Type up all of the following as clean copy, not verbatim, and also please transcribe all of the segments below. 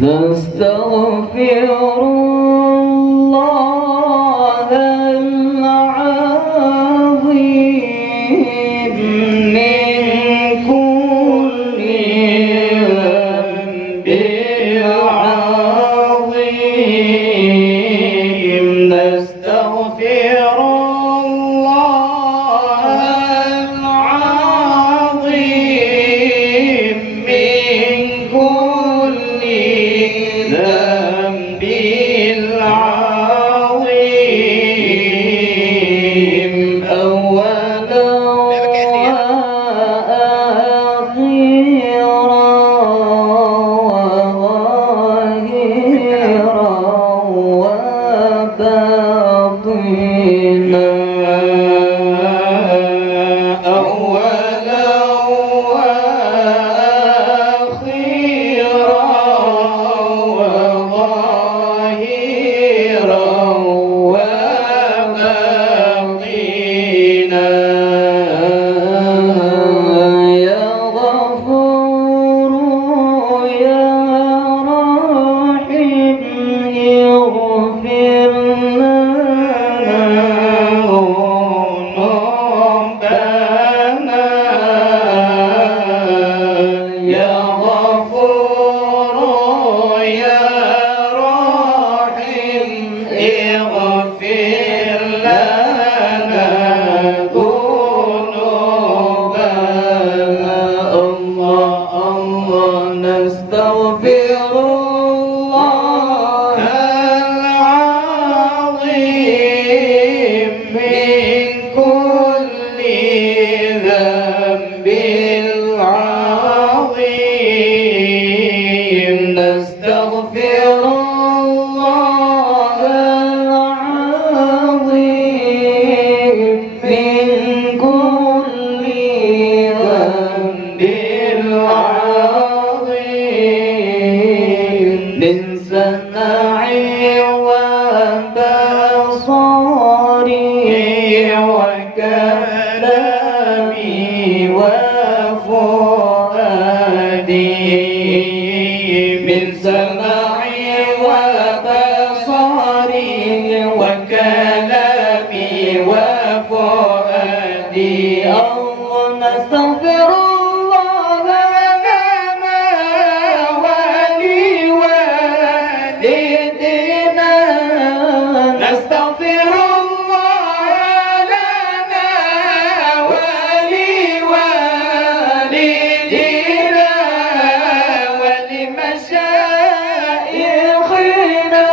نستغفر الله العظيم من كل ذنب عظيم. نستغفر الله العظيم من كل ذنب العظيم أولا وآخرا وظاهرا وباطنا. أولا نستغفر الله العظيم من كل ذنب عظيم. نستغفر الله العظيم من كل ذنب عظيم من سمعي وبصري وكلامي وفؤادي. من سمعي وبصري وكلامي وفؤادي. الله نستغفر الله لنا ولوالدينا. نستغفر الله لنا ولوالدينا ولمشايخنا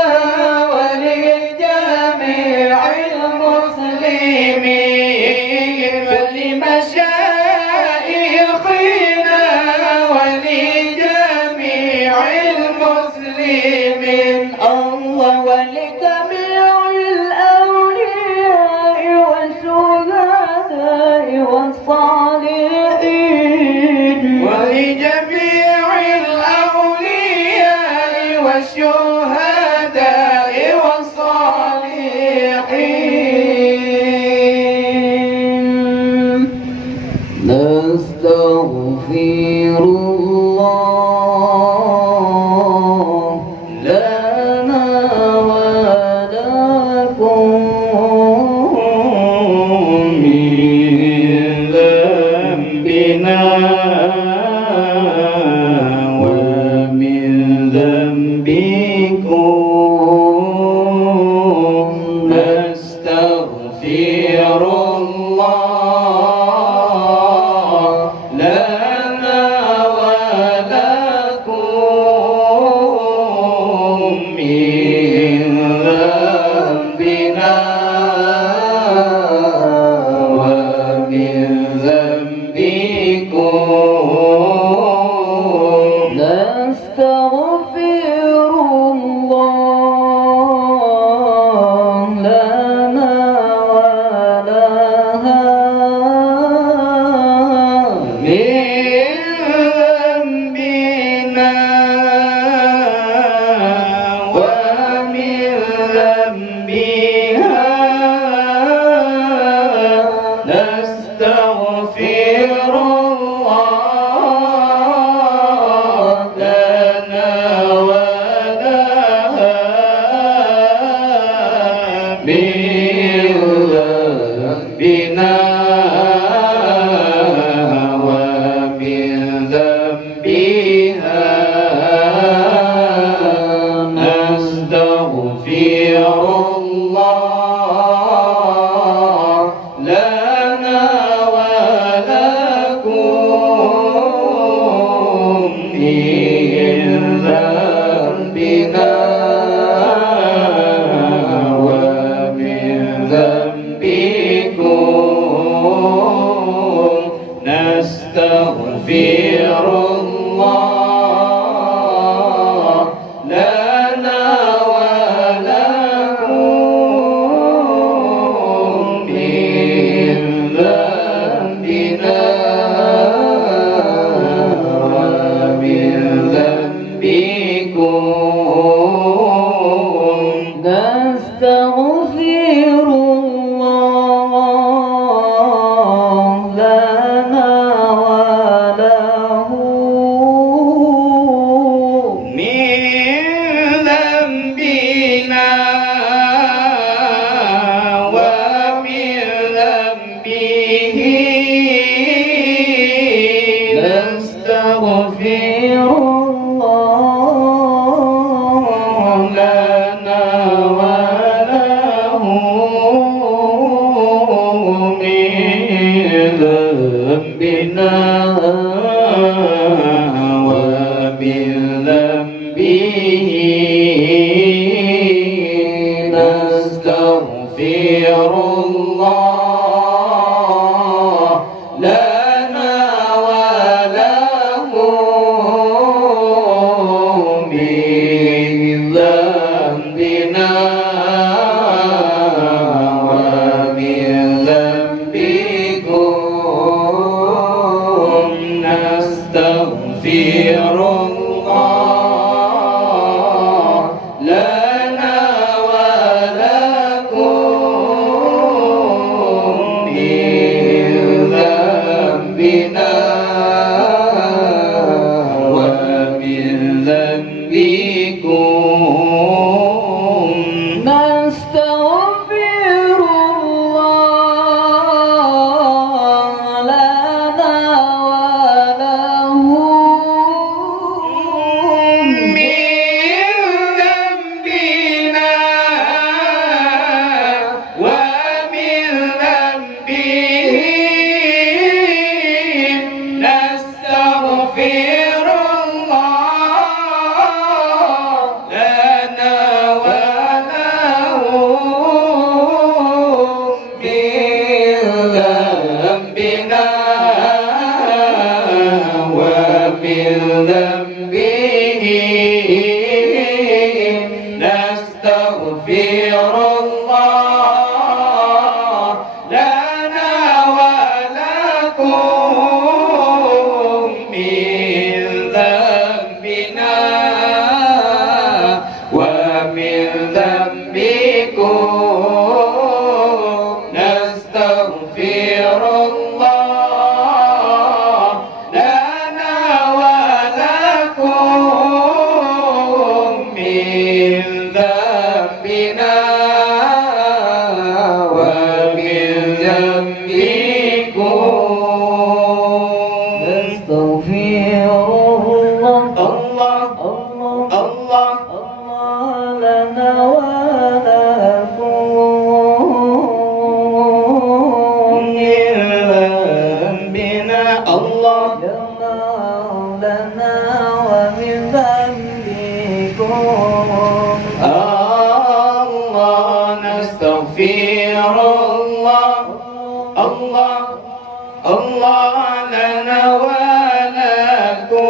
ولجميع المسلمين. ولمشايخنا ولجميع المسلمين. الله ولجميع الأولياء والشهداء والصالحين. ولجميع الأولياء والشهداء والصالحين. نستغفر الله لنا ولكم من ذنبنا ومن ذنبكم. نستغفر الله لنا ولكم من ذنبنا ومن ذنبكم. نستغفر الله لنا ولها من ذنبنا ومن ذنبها من ذنبنا ومن ذنبها نستغفر الله لنا ولكم من ذنبنا ومن ذنبكم نستغفر الله لنا ولكم من ذنبنا ومن ذنبكم نستغفر الله لنا وله من ذنبنا ومن ذنبه نستغفر الله لنا وله من ذنبنا ومن ذنبه نستغفر الله لنا وله من ذنبنا ومن ذنبكم نستغفر الله لنا ولكم من ذنبنا ومن ذنبكم نستغفر الله لنا وله من ذنبنا ومن ذنبه نستغفر الله لنا وله من ذنبنا ومن ذنبه نستغفر الله لنا ولكم من ذنبنا ومن ذنبكم نستغفر الله لنا ولكم من ذنبنا ومن ذنبكم نستغفر الله الله لنا ولكم من ذنبنا الله لنا ومن ذنبكم الله نستغفر الله لنا ولكم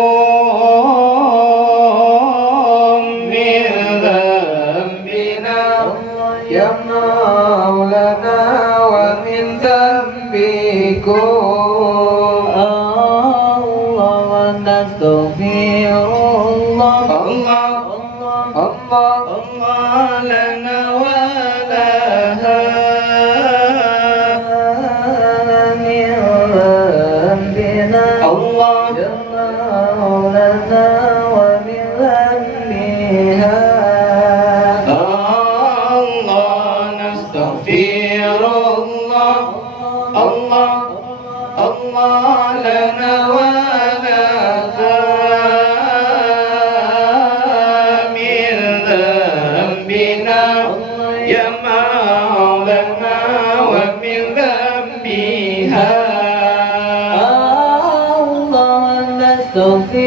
من ذنبنا يا مولانا ومن ذنبكم الله نستغفر الله لنا ولها من ذنبنا الله يا مولانا ومن ذنبها الله نستغفر ولها من ذنبنا يا مولانا ومن ذنبها الله نستغفر